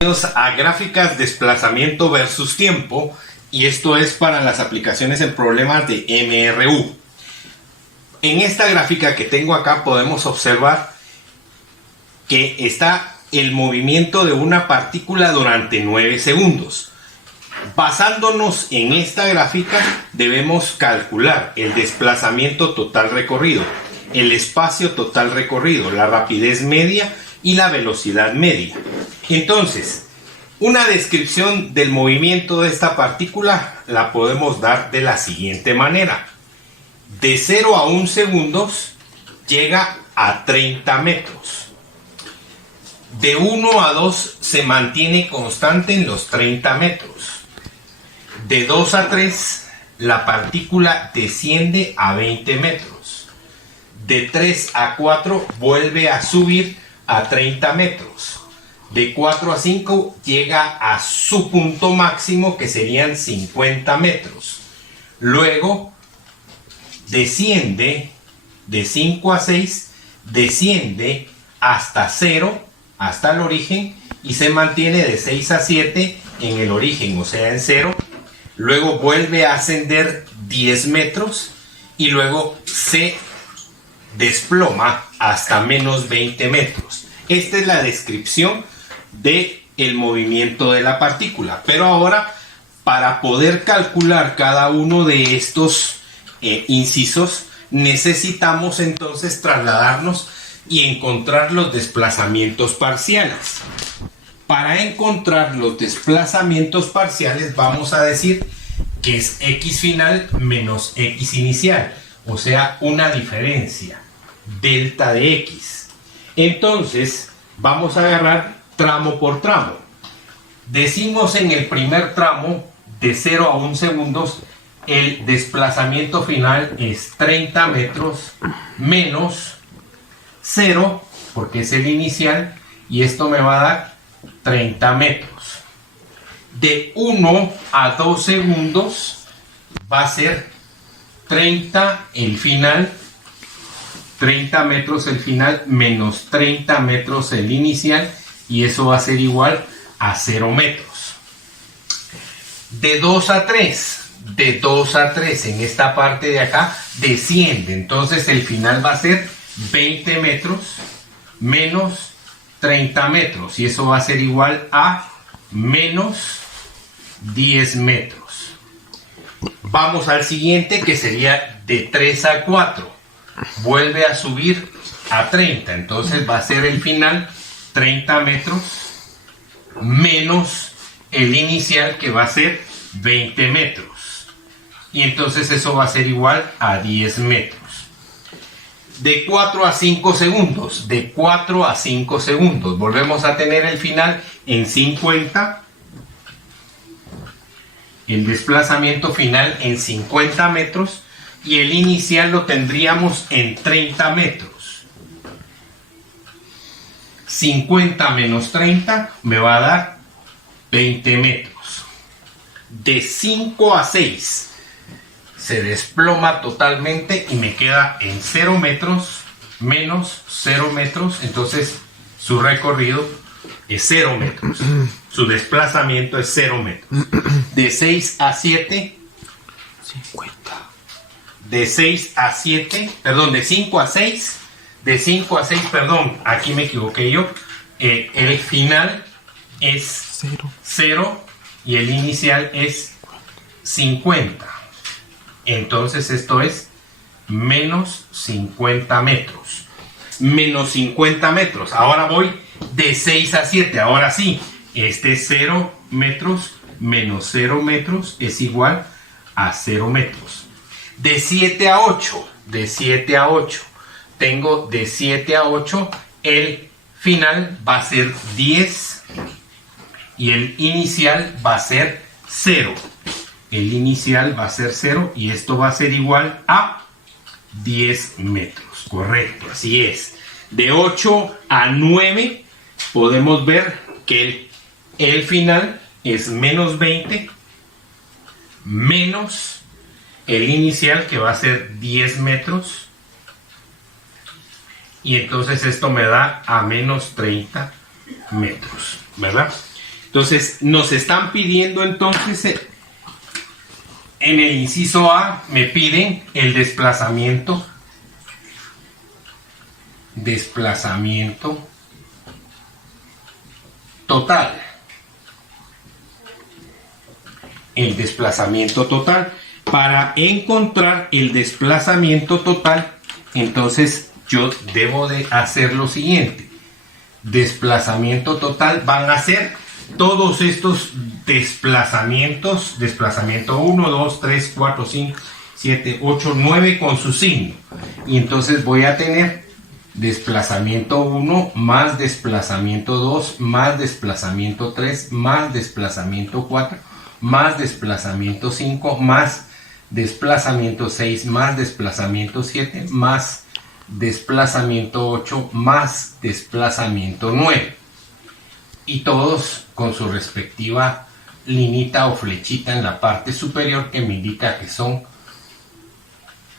A gráficas desplazamiento versus tiempo, y esto es para las aplicaciones en problemas de MRU. En esta gráfica que tengo acá podemos observar que está el movimiento de una partícula durante 9 segundos. Basándonos en esta gráfica debemos calcular el desplazamiento total recorrido, el espacio total recorrido, la rapidez media y la velocidad media. Entonces, una descripción del movimiento de esta partícula la podemos dar de la siguiente manera. De 0 a 1 segundos llega a 30 metros. De 1 a 2 se mantiene constante en los 30 metros. De 2 a 3 la partícula desciende a 20 metros. De 3 a 4 vuelve a subir a 30 metros. De 4 a 5 llega a su punto máximo, que serían 50 metros. Luego desciende de 5 a 6, desciende hasta 0, hasta el origen, y se mantiene de 6 a 7 en el origen, o sea en 0. Luego vuelve a ascender 10 metros y luego se desploma hasta menos 20 metros. Esta es la descripción del movimiento de la partícula. Pero ahora, para poder calcular cada uno de estos incisos, necesitamos entonces trasladarnos y encontrar los desplazamientos parciales. Para encontrar los desplazamientos parciales vamos a decir que es x final menos x inicial, o sea, una diferencia, delta de x. Entonces vamos a agarrar tramo por tramo. Decimos en el primer tramo, de 0 a 1 segundos, el desplazamiento final es 30 metros menos 0, porque es el inicial, y esto me va a dar 30 metros. De 1 a 2 segundos va a ser 30 el final, 30 metros el final menos 30 metros el inicial, y eso va a ser igual a 0 metros. De 2 a 3, de 2 a 3 en esta parte de acá desciende, entonces el final va a ser 20 metros menos 30 metros, y eso va a ser igual a menos 10 metros. Vamos al siguiente, que sería de 3 a 4. Vuelve a subir a 30, entonces va a ser el final 30 metros menos el inicial, que va a ser 20 metros. Y entonces eso va a ser igual a 10 metros. De 4 a 5 segundos, de 4 a 5 segundos, volvemos a tener el final en 50, el desplazamiento final en 50 metros, y el inicial lo tendríamos en 30 metros. 50 menos 30 me va a dar 20 metros. De 5 a 6 se desploma totalmente y me queda en 0 metros menos 0 metros, entonces su recorrido es 0 metros, su desplazamiento es 0 metros. De 6 a 7, 50. De 6 a 7, perdón, de 5 a 6, de 5 a 6, perdón, aquí me equivoqué yo, el final es 0 y el inicial es 50. Entonces esto es menos 50 metros. Menos 50 metros. Ahora voy de 6 a 7. Ahora sí, este es 0 metros menos 0 metros es igual a 0 metros. De 7 a 8. De 7 a 8. Tengo de 7 a 8. El final va a ser 10 y el inicial va a ser 0. El inicial va a ser 0 y esto va a ser igual a 10 metros. Correcto, así es. De 8 a 9 podemos ver que el final es menos 20 menos el inicial, que va a ser 10 metros, y entonces esto me da a menos 30 metros, ¿verdad? Entonces, nos están pidiendo entonces, en el inciso A, me piden el desplazamiento total. El desplazamiento total. Para encontrar el desplazamiento total, entonces yo debo de hacer lo siguiente. Desplazamiento total van a ser todos estos desplazamientos, desplazamiento 1, 2, 3, 4, 5, 7, 8, 9 con su signo. Y entonces voy a tener desplazamiento 1 más desplazamiento 2 más desplazamiento 3 más desplazamiento 4 más desplazamiento 5 más desplazamiento 6 más desplazamiento 7 más desplazamiento 8 más desplazamiento 9. Y todos con su respectiva linita o flechita en la parte superior que me indica que son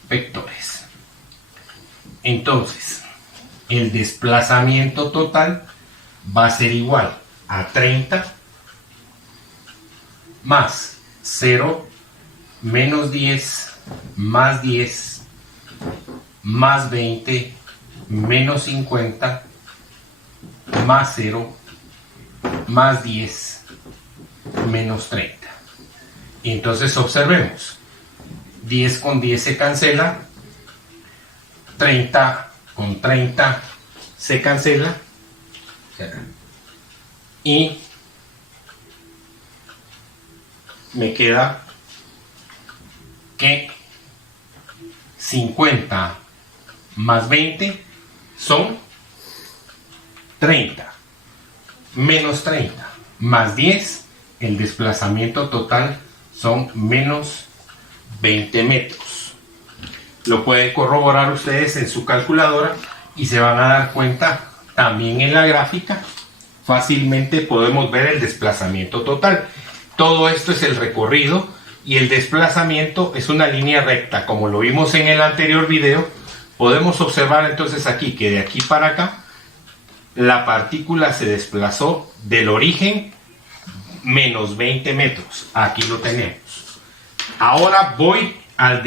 vectores. Entonces, el desplazamiento total va a ser igual a 30 más 0 menos 10 más 10 más 20 menos 50 más 0 más 10 menos 30. Y entonces observemos, 10 con 10 se cancela, 30 con 30 se cancela, y me queda que 50 más 20 son 30, menos 30, más 10, el desplazamiento total son menos 20 metros. Lo pueden corroborar ustedes en su calculadora y se van a dar cuenta también en la gráfica. Fácilmente podemos ver el desplazamiento total. Todo esto es el recorrido y el desplazamiento es una línea recta. Como lo vimos en el anterior video, podemos observar entonces aquí que de aquí para acá la partícula se desplazó del origen menos 20 metros. Aquí lo tenemos. Ahora voy al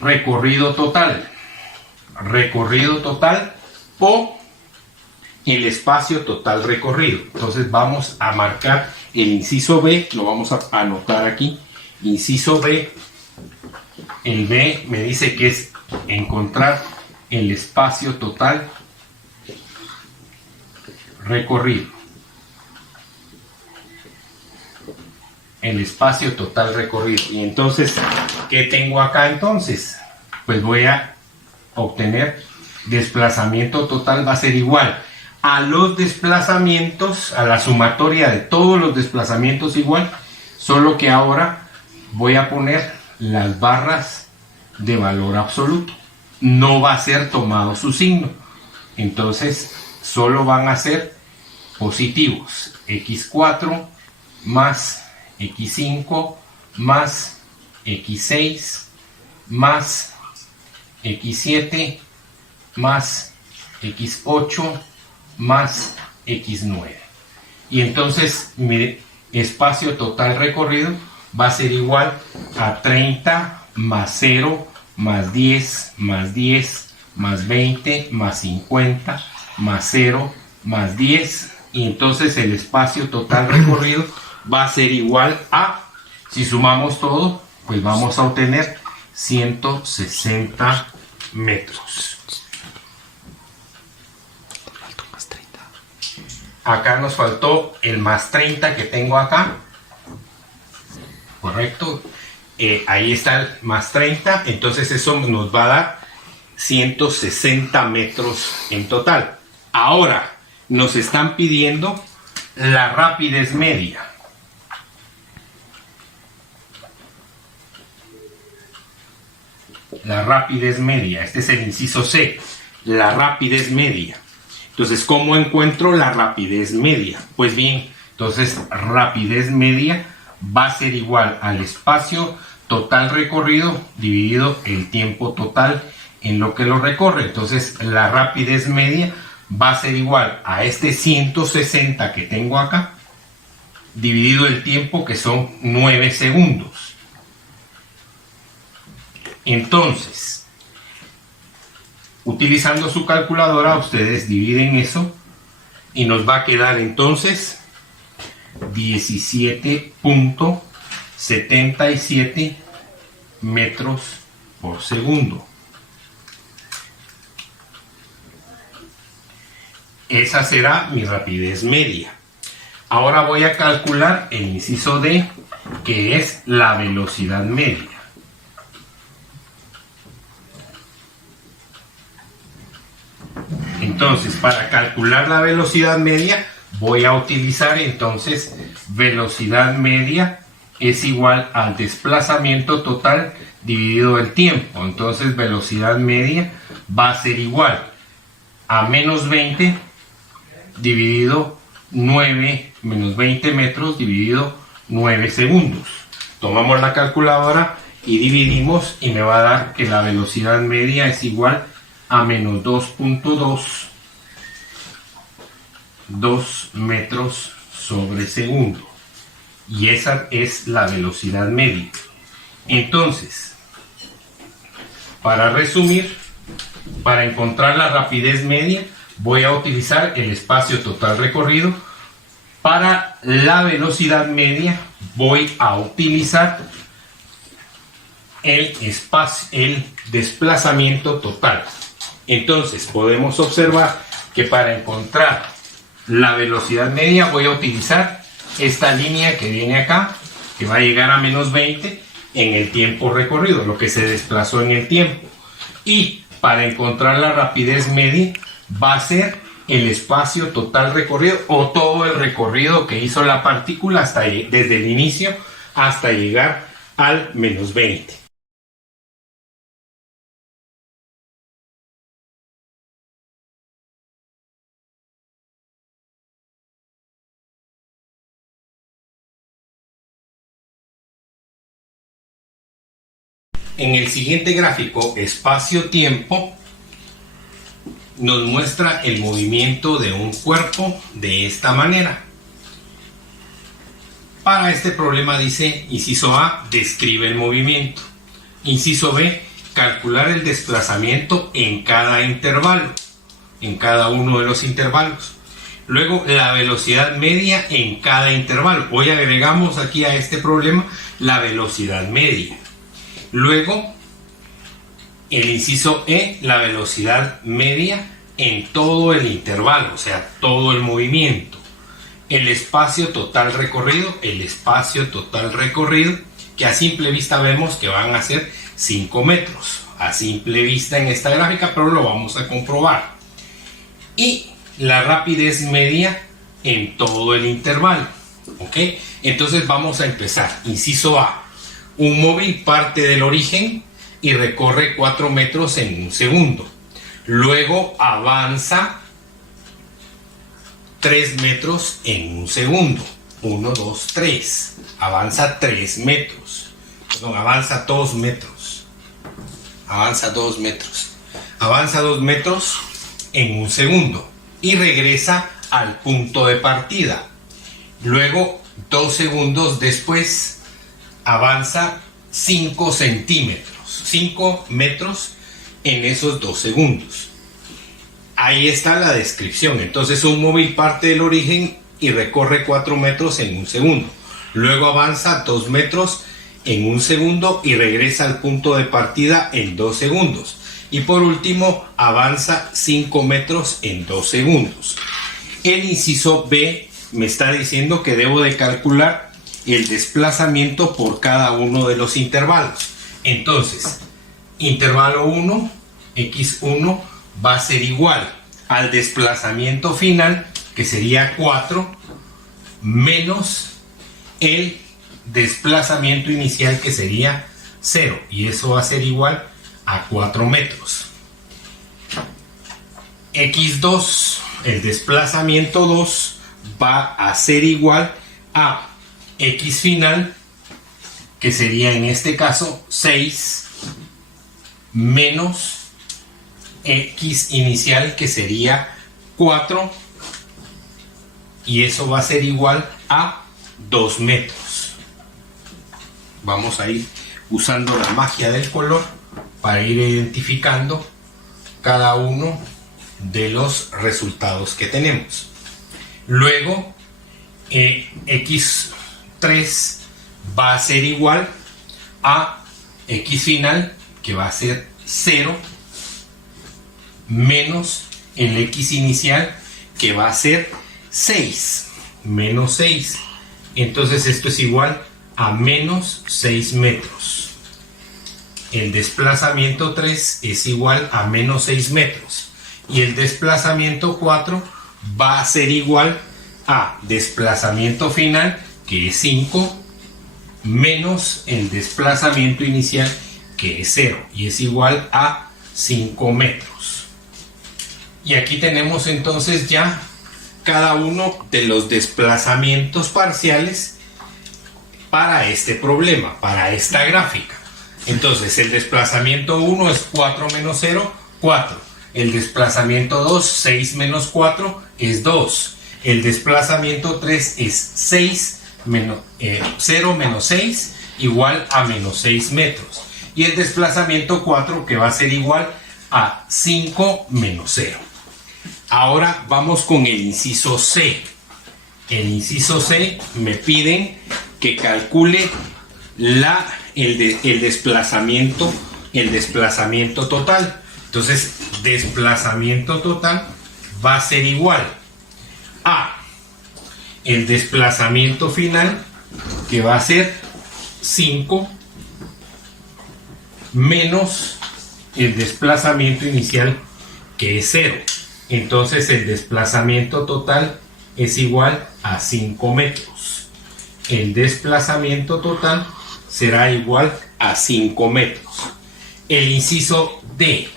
recorrido total. Recorrido total o el espacio total recorrido. Entonces vamos a marcar el inciso B, lo vamos a anotar aquí. Inciso B, el B me dice que es encontrar el espacio total recorrido. El espacio total recorrido. Y entonces, ¿qué tengo acá entonces? Pues voy a obtener desplazamiento total, va a ser igual a los desplazamientos, a la sumatoria de todos los desplazamientos igual, solo que ahora voy a poner las barras de valor absoluto. No va a ser tomado su signo. Entonces, solo van a ser positivos. X4 más X5 más X6 más X7 más X8 más X9. Y entonces mi espacio total recorrido va a ser igual a 30 más 0 más 10 más 10 más 20 más 50 más 0 más 10. Y entonces el espacio total recorrido va a ser igual a, si sumamos todo, pues vamos a obtener 160 metros. Acá nos faltó el más 30 que tengo acá. Correcto. Ahí está el más 30. Entonces eso nos va a dar 160 metros en total. Ahora nos están pidiendo la rapidez media. La rapidez media. Este es el inciso C. La rapidez media. Entonces, ¿cómo encuentro la rapidez media? Pues bien, entonces rapidez media va a ser igual al espacio total recorrido dividido el tiempo total en lo que lo recorre. Entonces, la rapidez media va a ser igual a este 160 que tengo acá, dividido el tiempo, que son 9 segundos. Entonces, utilizando su calculadora, ustedes dividen eso y nos va a quedar entonces 17.77 metros por segundo. Esa será mi rapidez media. Ahora voy a calcular el inciso D, que es la velocidad media. Entonces, para calcular la velocidad media, voy a utilizar entonces velocidad media es igual al desplazamiento total dividido el tiempo. Entonces, velocidad media va a ser igual a menos 20 dividido 9, menos 20 metros dividido 9 segundos. Tomamos la calculadora y dividimos y me va a dar que la velocidad media es igual a menos 2 metros sobre segundo. Y esa es la velocidad media. Entonces, para resumir, para encontrar la rapidez media, voy a utilizar el espacio total recorrido. Para la velocidad media, voy a utilizar el desplazamiento total. Entonces, podemos observar que para encontrar la velocidad media voy a utilizar esta línea que viene acá, que va a llegar a menos 20 en el tiempo recorrido, lo que se desplazó en el tiempo. Y para encontrar la rapidez media va a ser el espacio total recorrido, o todo el recorrido que hizo la partícula desde el inicio hasta llegar al menos 20. En el siguiente gráfico, espacio-tiempo, nos muestra el movimiento de un cuerpo de esta manera. Para este problema dice, inciso A, describe el movimiento. Inciso B, calcular el desplazamiento en cada intervalo, en cada uno de los intervalos. Luego, la velocidad media en cada intervalo. Hoy agregamos aquí a este problema la velocidad media. Luego, el inciso E, la velocidad media en todo el intervalo, o sea, todo el movimiento. El espacio total recorrido, que a simple vista vemos que van a ser 5 metros. A simple vista en esta gráfica, pero lo vamos a comprobar. Y la rapidez media en todo el intervalo. ¿Ok? Entonces vamos a empezar. Inciso A. Un móvil parte del origen y recorre 4 metros en un segundo. Luego avanza 3 metros en un segundo. 1, 2, 3. Avanza 3 metros. Perdón, avanza 2 metros. Avanza 2 metros. Avanza 2 metros en un segundo. Y regresa al punto de partida. Luego, 2 segundos después, avanza 5 centímetros, 5 metros en esos 2 segundos. Ahí está la descripción. Entonces, un móvil parte del origen y recorre 4 metros en un segundo. Luego avanza 2 metros en un segundo y regresa al punto de partida en 2 segundos. Y por último, avanza 5 metros en 2 segundos. El inciso B me está diciendo que debo de calcular el desplazamiento por cada uno de los intervalos. Entonces, intervalo 1, x1, va a ser igual al desplazamiento final, que sería 4, menos el desplazamiento inicial, que sería 0. Y eso va a ser igual a 4 metros. x2, el desplazamiento 2, va a ser igual a x final, que sería en este caso 6, menos x inicial, que sería 4 y eso va a ser igual a 2 metros. Vamos a ir usando la magia del color para ir identificando cada uno de los resultados que tenemos. Luego x3 va a ser igual a x final, que va a ser 0, menos el x inicial, que va a ser 6, menos 6. Entonces esto es igual a menos 6 metros. El desplazamiento 3 es igual a menos 6 metros. Y el desplazamiento 4 va a ser igual a desplazamiento final, que es 5, menos el desplazamiento inicial, que es 0, y es igual a 5 metros. Y aquí tenemos entonces ya cada uno de los desplazamientos parciales para este problema, para esta gráfica. Entonces el desplazamiento 1 es 4 menos 0, 4. El desplazamiento 2, 6 menos 4, es 2. El desplazamiento 3 es 6 menos 0 menos 6, igual a menos 6 metros. Y el desplazamiento 4, que va a ser igual a 5 menos 0. Ahora vamos con el inciso C. El inciso C me piden que calcule el desplazamiento total. Entonces, desplazamiento total va a ser igual a el desplazamiento final, que va a ser 5, menos el desplazamiento inicial, que es 0. Entonces el desplazamiento total es igual a 5 metros. El desplazamiento total será igual a 5 metros. El inciso D.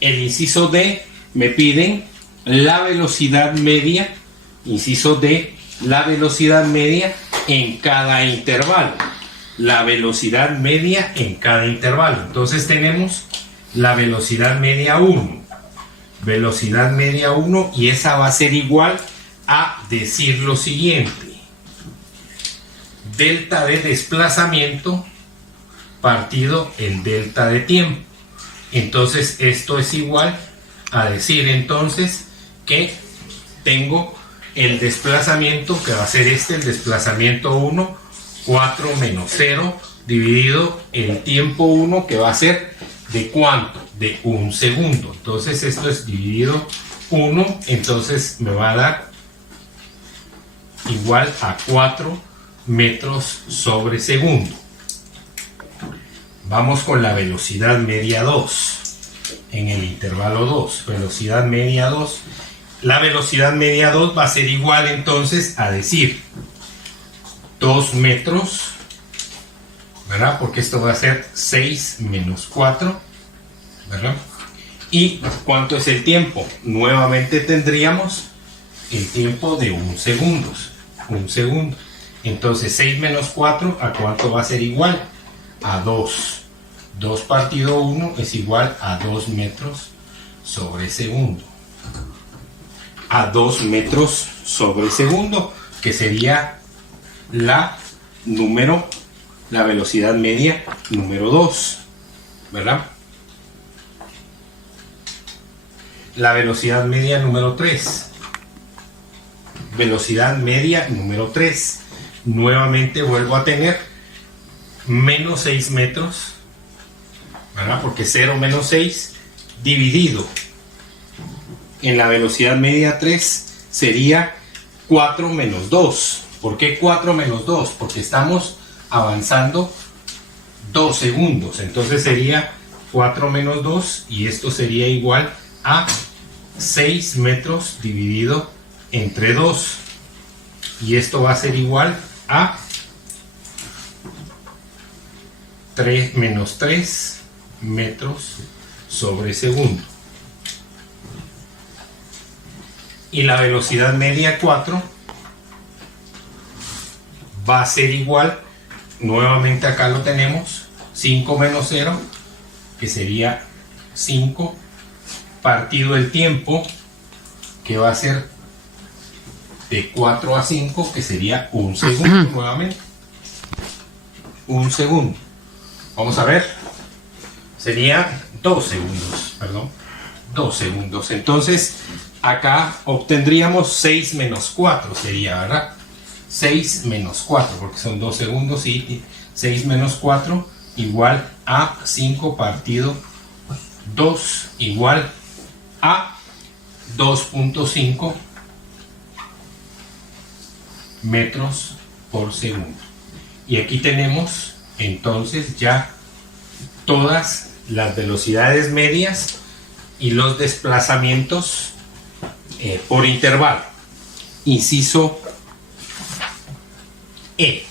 El inciso D me piden la velocidad media. Inciso D, la velocidad media en cada intervalo. La velocidad media en cada intervalo. Entonces tenemos la velocidad media 1. Velocidad media 1, y esa va a ser igual a decir lo siguiente: delta de desplazamiento partido el delta de tiempo. Entonces esto es igual a decir entonces que tengo el desplazamiento, que va a ser el desplazamiento 1, 4 menos 0, dividido el tiempo 1, que va a ser ¿de cuánto? De 1 segundo. Entonces esto es dividido 1, entonces me va a dar igual a 4 metros sobre segundo. Vamos con la velocidad media 2 en el intervalo 2. Velocidad media 2. La velocidad media 2 va a ser igual entonces a decir 2 metros, ¿verdad? Porque esto va a ser 6 menos 4, ¿verdad? ¿Y cuánto es el tiempo? Nuevamente tendríamos el tiempo de 1 segundo. 1 segundo. Entonces 6 menos 4, ¿a cuánto va a ser igual? A 2. 2 partido 1 es igual a 2 metros sobre segundo. A 2 metros sobre segundo, que sería la velocidad media número 2, ¿verdad? La velocidad media número 3. Velocidad media número 3. Nuevamente vuelvo a tener menos 6 metros, ¿verdad? Porque 0 menos 6 dividido en la velocidad media 3 sería 4 menos 2. ¿Por qué 4 menos 2? Porque estamos avanzando 2 segundos. Entonces sería 4 menos 2 y esto sería igual a 6 metros dividido entre 2. Y esto va a ser igual a 3 menos 3 metros sobre segundo. Y la velocidad media 4 va a ser igual, nuevamente acá lo tenemos, 5 menos 0, que sería 5, partido el tiempo, que va a ser de 4 a 5, que sería un segundo nuevamente. Un segundo. Vamos a ver. Sería 2 segundos, perdón. 2 segundos. Entonces, acá obtendríamos 6 menos 4, sería, ¿verdad? 6 menos 4, porque son 2 segundos y 6 menos 4 igual a 5 partido 2 igual a 2.5 metros por segundo. Y aquí tenemos entonces ya todas las velocidades medias y los desplazamientos por intervalo. Inciso E.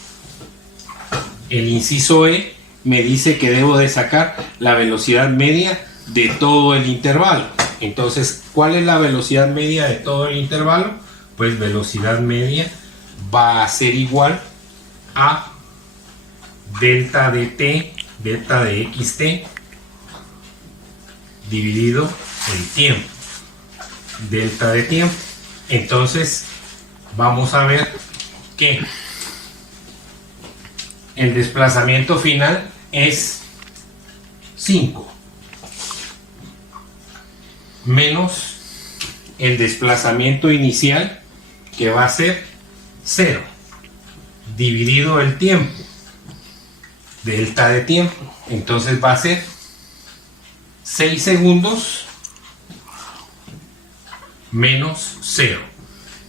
El inciso E me dice que debo de sacar la velocidad media de todo el intervalo. Entonces, ¿cuál es la velocidad media de todo el intervalo? Pues velocidad media va a ser igual a delta de t, delta de xt, dividido el tiempo, delta de tiempo. Entonces, vamos a ver que el desplazamiento final es 5 menos el desplazamiento inicial, que va a ser 0, dividido el tiempo, delta de tiempo. Entonces va a ser 6 segundos menos 0.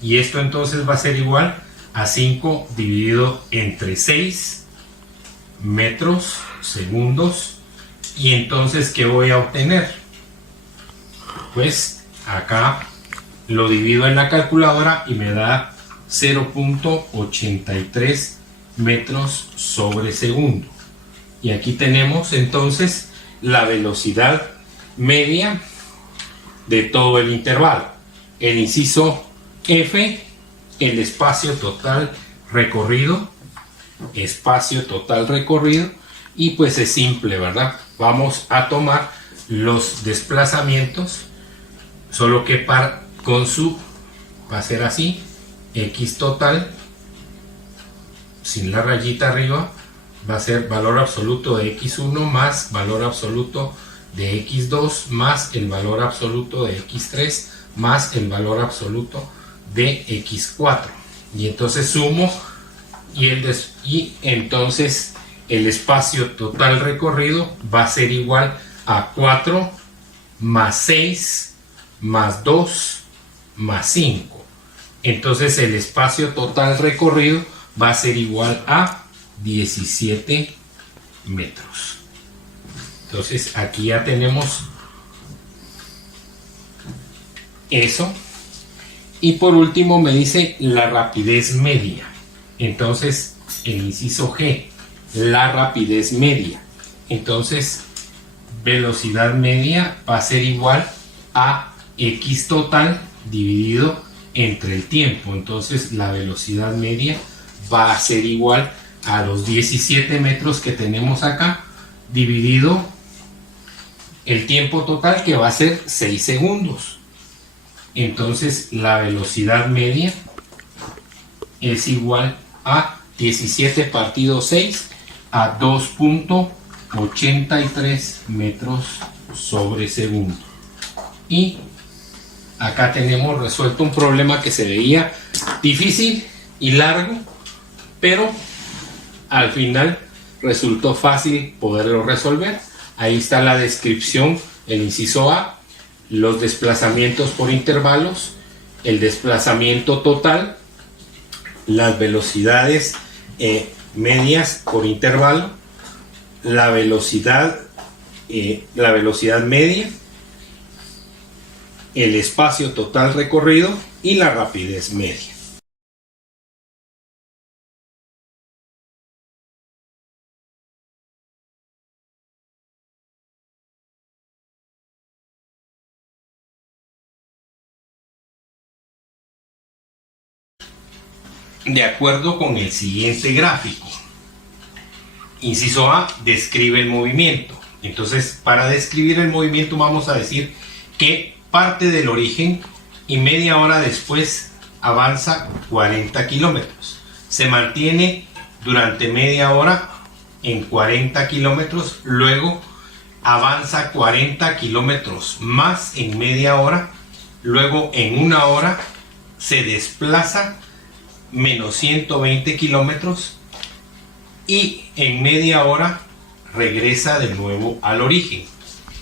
Y esto entonces va a ser igual a 5 dividido entre 6 metros segundos. Y entonces, ¿qué voy a obtener? Pues acá lo divido en la calculadora y me da 0.83 metros sobre segundo. Y aquí tenemos entonces la velocidad media de todo el intervalo. El inciso F, el espacio total recorrido, y pues es simple, ¿verdad? Vamos a tomar los desplazamientos, solo que va a ser así, x total, sin la rayita arriba, va a ser valor absoluto de x1 más valor absoluto de x2 más el valor absoluto de x3 más el valor absoluto de x4. Y entonces sumo y entonces el espacio total recorrido va a ser igual a 4 más 6 más 2 más 5. Entonces el espacio total recorrido va a ser igual a 17 metros. Entonces aquí ya tenemos eso. Y por último me dice la rapidez media. Entonces el inciso G, la rapidez media. Entonces velocidad media va a ser igual a x total dividido entre el tiempo. Entonces la velocidad media va a ser igual a los 17 metros que tenemos acá, dividido el tiempo total, que va a ser 6 segundos. Entonces la velocidad media es igual a 17 partido 6 a 2.83 metros sobre segundo. Y acá tenemos resuelto un problema que se veía difícil y largo, pero al final resultó fácil poderlo resolver. Ahí está la descripción, el inciso A, los desplazamientos por intervalos, el desplazamiento total, las velocidades medias por intervalo, la velocidad media, el espacio total recorrido y la rapidez media. De acuerdo con el siguiente gráfico. Inciso A, describe el movimiento. Entonces, para describir el movimiento vamos a decir que parte del origen y media hora después avanza 40 kilómetros. Se mantiene durante media hora en 40 kilómetros, luego avanza 40 kilómetros más en media hora, luego en una hora se desplaza menos 120 kilómetros y en media hora regresa de nuevo al origen.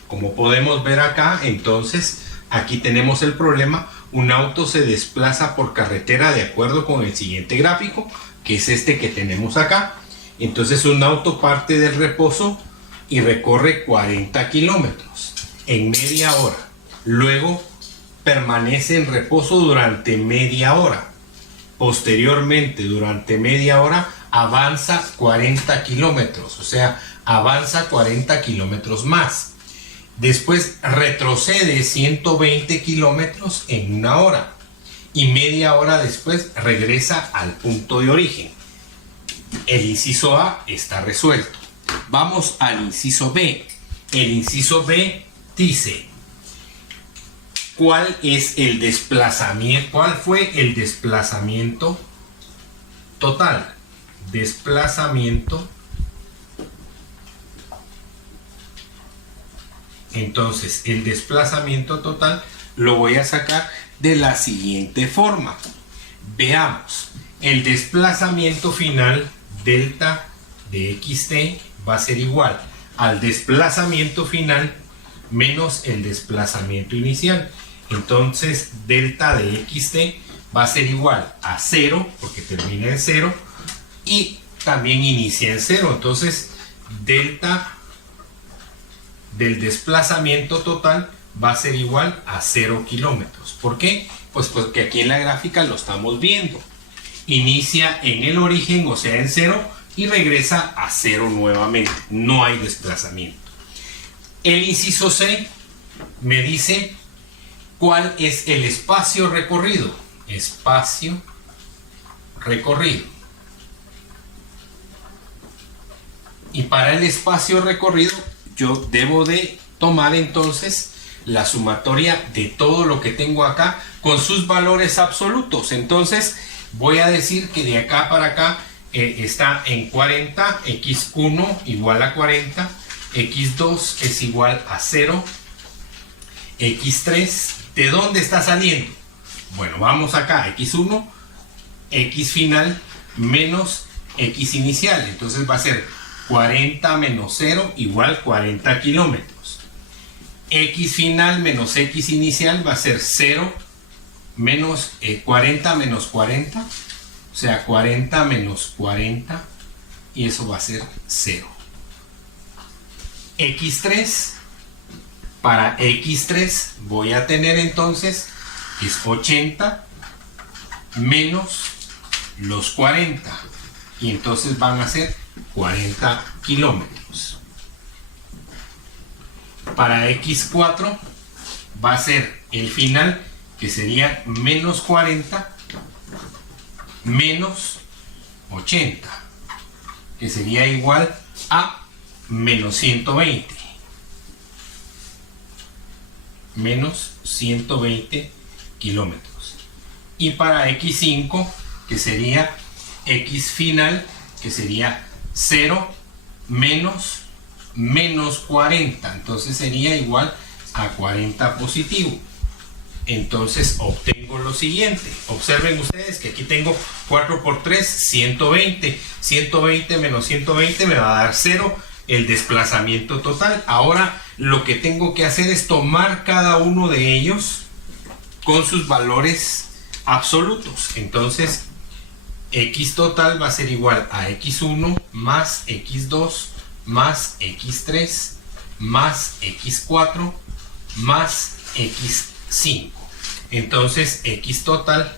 Como podemos ver acá, entonces aquí tenemos el problema. Un auto se desplaza por carretera de acuerdo con el siguiente gráfico, que es este que tenemos acá. Entonces un auto parte del reposo y recorre 40 kilómetros en media hora. Luego permanece en reposo durante media hora. Posteriormente, durante media hora, avanza 40 kilómetros, o sea, avanza 40 kilómetros más. Después retrocede 120 kilómetros en una hora y media hora después regresa al punto de origen. El inciso A está resuelto. Vamos al inciso B. El inciso B dice: ¿cuál es el desplazamiento? ¿Cuál fue el desplazamiento total? Desplazamiento. Entonces, el desplazamiento total lo voy a sacar de la siguiente forma. Veamos. El desplazamiento final, delta de xt, va a ser igual al desplazamiento final menos el desplazamiento inicial. Entonces, delta de xt va a ser igual a 0, porque termina en 0, y también inicia en 0. Entonces, delta del desplazamiento total va a ser igual a 0 kilómetros. ¿Por qué? Pues porque aquí en la gráfica lo estamos viendo. Inicia en el origen, o sea en 0, y regresa a 0 nuevamente. No hay desplazamiento. El inciso C me dice cuál es el espacio recorrido. Espacio recorrido. Y para el espacio recorrido yo debo de tomar entonces la sumatoria de todo lo que tengo acá con sus valores absolutos. Entonces voy a decir que de acá para acá está en 40, x1 igual a 40, x2 es igual a 0, x3, ¿de dónde está saliendo? Bueno, vamos acá, x1, x final menos x inicial. Entonces va a ser 40 menos 0 igual 40 kilómetros. X final menos X inicial va a ser 0 menos 40 menos 40, o sea 40 menos 40, y eso va a ser 0. X3, para X3 voy a tener entonces que es 80 menos los 40, y entonces van a ser 40 kilómetros. Para X4 va a ser el final, que sería menos 40 menos 80, que sería igual a menos 120. Menos 120 kilómetros. Y para X5, que sería X final, que sería 0 menos 40, entonces sería igual a 40 positivo. Entonces obtengo lo siguiente. Observen ustedes que aquí tengo 4 por 3, 120. 120 menos 120 me va a dar 0, el desplazamiento total. Ahora lo que tengo que hacer es tomar cada uno de ellos con sus valores absolutos. Entonces X total va a ser igual a X1 más X2 más X3 más X4 más X5. Entonces X total,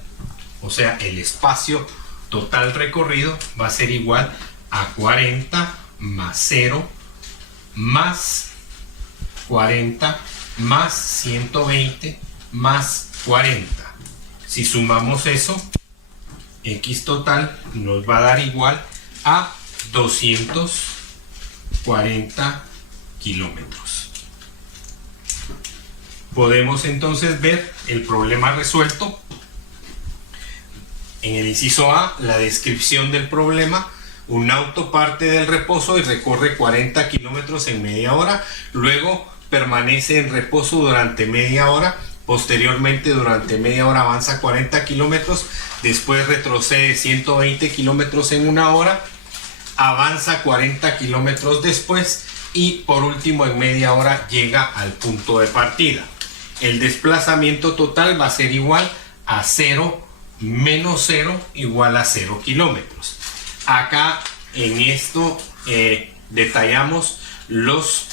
o sea el espacio total recorrido, va a ser igual a 40 más 0 más 40 más 120 más 40. Si sumamos eso, X total nos va a dar igual a 240 kilómetros. Podemos entonces ver el problema resuelto. En el inciso A, la descripción del problema. Un auto parte del reposo y recorre 40 kilómetros en media hora. Luego permanece en reposo durante media hora. Posteriormente, durante media hora avanza 40 kilómetros. Después retrocede 120 kilómetros en una hora. Avanza 40 kilómetros después. Y por último, en media hora llega al punto de partida. El desplazamiento total va a ser igual a 0 menos 0 igual a 0 kilómetros. Acá en esto detallamos los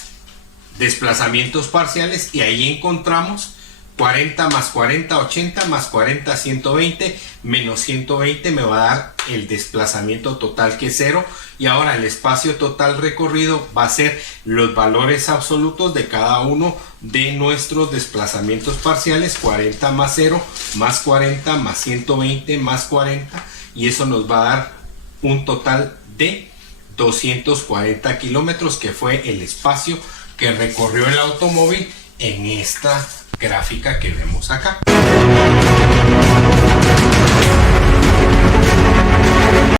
desplazamientos parciales y ahí encontramos 40 más 40, 80 más 40, 120 menos 120 me va a dar el desplazamiento total, que es 0. Y ahora el espacio total recorrido va a ser los valores absolutos de cada uno de nuestros desplazamientos parciales. 40 más 0 más 40 más 120 más 40, y eso nos va a dar un total de 240 kilómetros, que fue el espacio que recorrió el automóvil en esta gráfica que vemos acá.